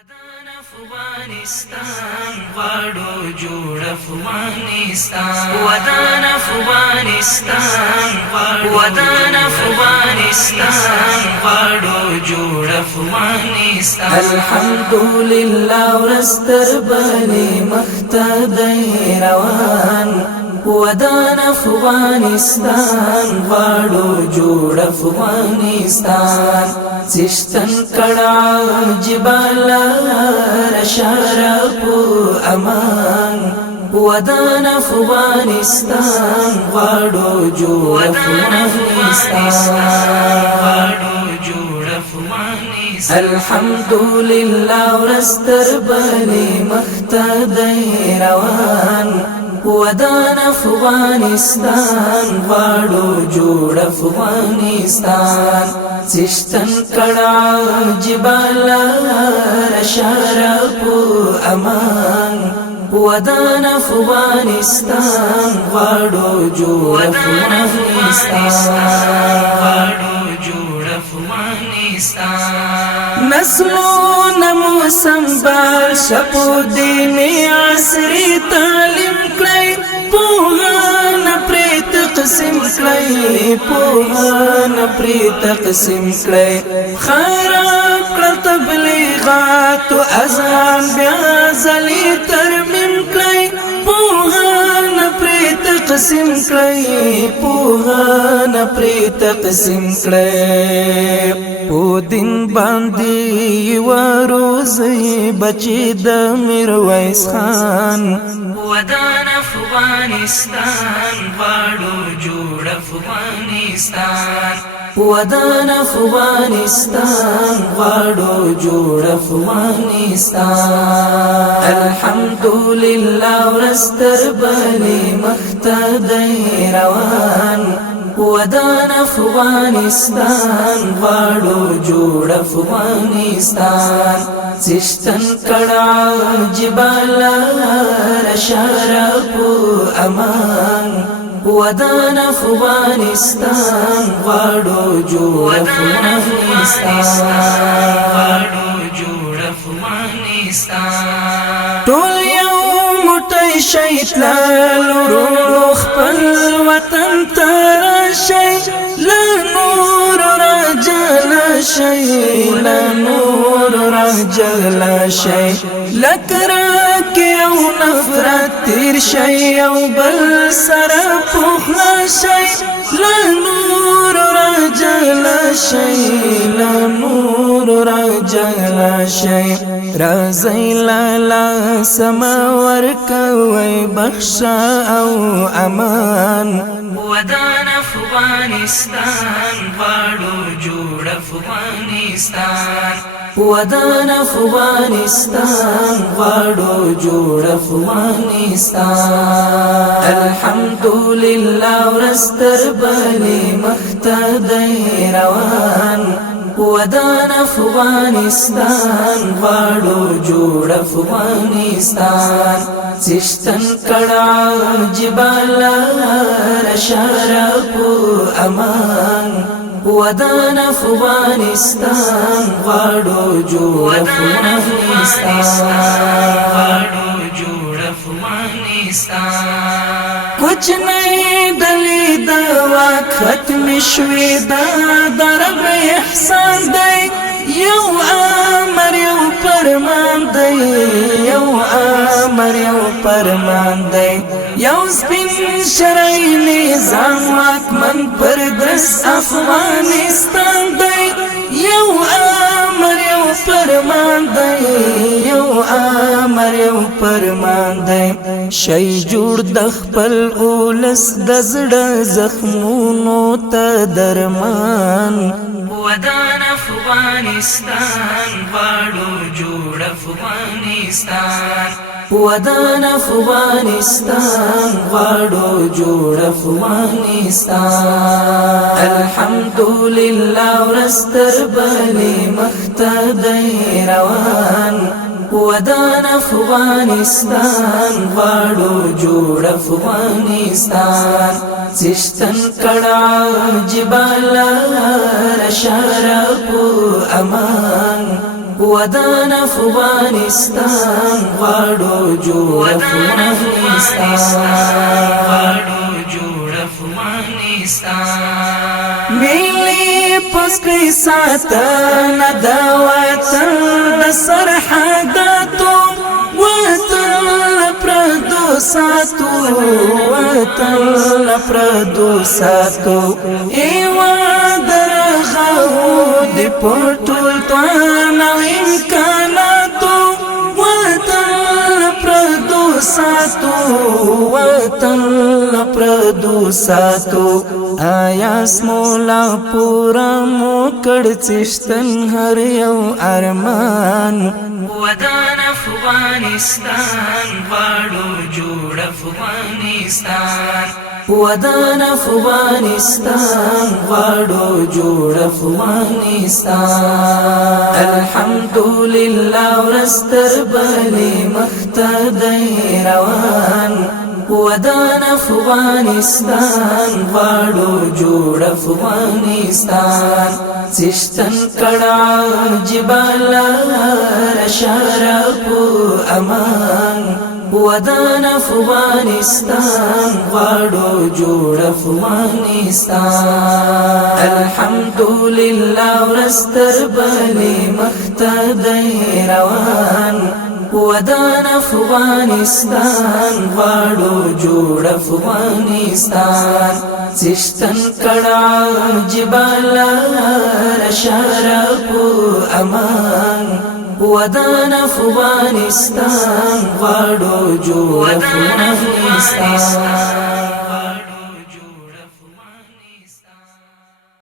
ودان افغانستان غواړو جوړ افغانستان ودان افغانستان ودان افغانستان غواړو جوړ افغانستان الحمدلله ورستر بني مختدی روان ودان افغانستان غواړو جوړ افغانستان سشتن کڑا جبال رشارف امان ودان افغانستان غواړو جوړ افغانستان الحمدلله ورستر بني مختدی روان ودان افغانستان غواړو جوړ افغانستان سشتن کڑا جبال رشارف امان ودان افغانستان غواړو جوړ افغانستان نسلونه مو سنبال شپو دیني عصري تعلیم کړئ پوهان پرې تقسیم کړئ پوهان پرې تقسیم کړئ خراب کړ تبلیغات او اذان بیا ځلې ترمیم کړئ پوهان پرې تقسیم کړئ پوهان پرې تقسیم کړئ په دین باندې وروزي بچي د میرویس خان ودان افغانستان غواړو جوړ افغانستان ودان افغانستان غواړو جوړ افغانستان الحمدلله ورستر بني مختدی روان ودان افغانستان غواړو جوړ افغانستان سشتن کڑا جبال رشارف امان ودان افغانستان غواړو جوړ افغانستان ټول یو موټی شیطان ورو خپل وطن تر شي لا نور رجل شي لا نور رجل شي لکرک یو نفرت تیر شي او بل سره پوخلا شي لا نور رجل شي لا نور رجل شي رازی لالا سماور کوي بخشا او امان ودان افغانستان غواړو جوړ افغانستان ودان افغانستان غواړو جوړ افغانستان الحمدلله ورستر بني مختدی روان ودان افغانستان غواړو جوړ افغانستان سشتن کڑا جبال رشارف امان ودان افغانستان غواړو جوړ افغانستان کچھ نہیں دلی دوا ختم شوی دا درب احسان دی یو امر یو فرمان دی یو امر یو فرمان دی یو سپین شرعی نظام واکمن پر دس افغانستان دی یو امر یو فرمان دی یو امر یو فرمان دی شي جوړ د خپل اولس د زړه زخمونو ته درمان ودان افغانستان غواړو جوړ افغانستان ودان افغانستان غواړو جوړ افغانستان الحمدلله ورستر بني مختدی روان ودان افغانستان غواړو جوړ افغانستان سشتن کڑا جبال رشارف امان ودان افغانستان غواړو جوړ افغانستان ملي پسکې ساتنه د وطن د سرحداتو وطن پردو ساتو وطن پردو ساتو هیواد رغاو د پټول توان او امکاناتو وطن پردو ساتو وطن پردو ساتو آیا سمولا پورا موکړ چشتن هر یو ارمان ودان افغانستان غواړو جوړ افغانستان ودان افغانستان غواړو جوړ افغانستان الحمدلله ورستر بلی مختدی روان ودان افغانستان غواړو جوړ افغانستان چشتن کړه جبال شرف امان ودان افغانستان غواړو جوړ افغانستان الحمدلله ورستر بلی مختدی روان ودان افغانستان غواړو جوړ افغانستان چشتن کړه جبال شرف امان ودان افغانستان غواړو جوړ افغانستان